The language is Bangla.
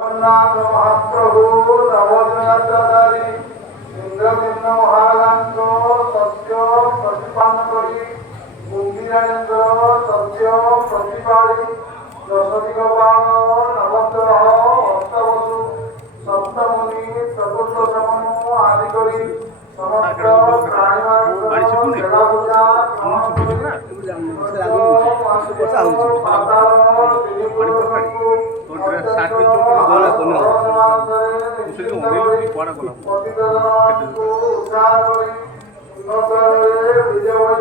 জগন্নাথ মহাপ্রভু নবদ্বীপধারী ইন্দ্রবিন্দ মহারাজাঙ্ক সত্য প্রতিপান্ন করি কুম্ভীরাজেন্দ্র সত্য প্রতিপালি যশোদী গোপাল নবগ্রহ অষ্টবসু সপ্তমুনি চতুর্থ সমনু আদি করি সমস্ত প্রাণীমানঙ্ক সেবা পূজা বিজয়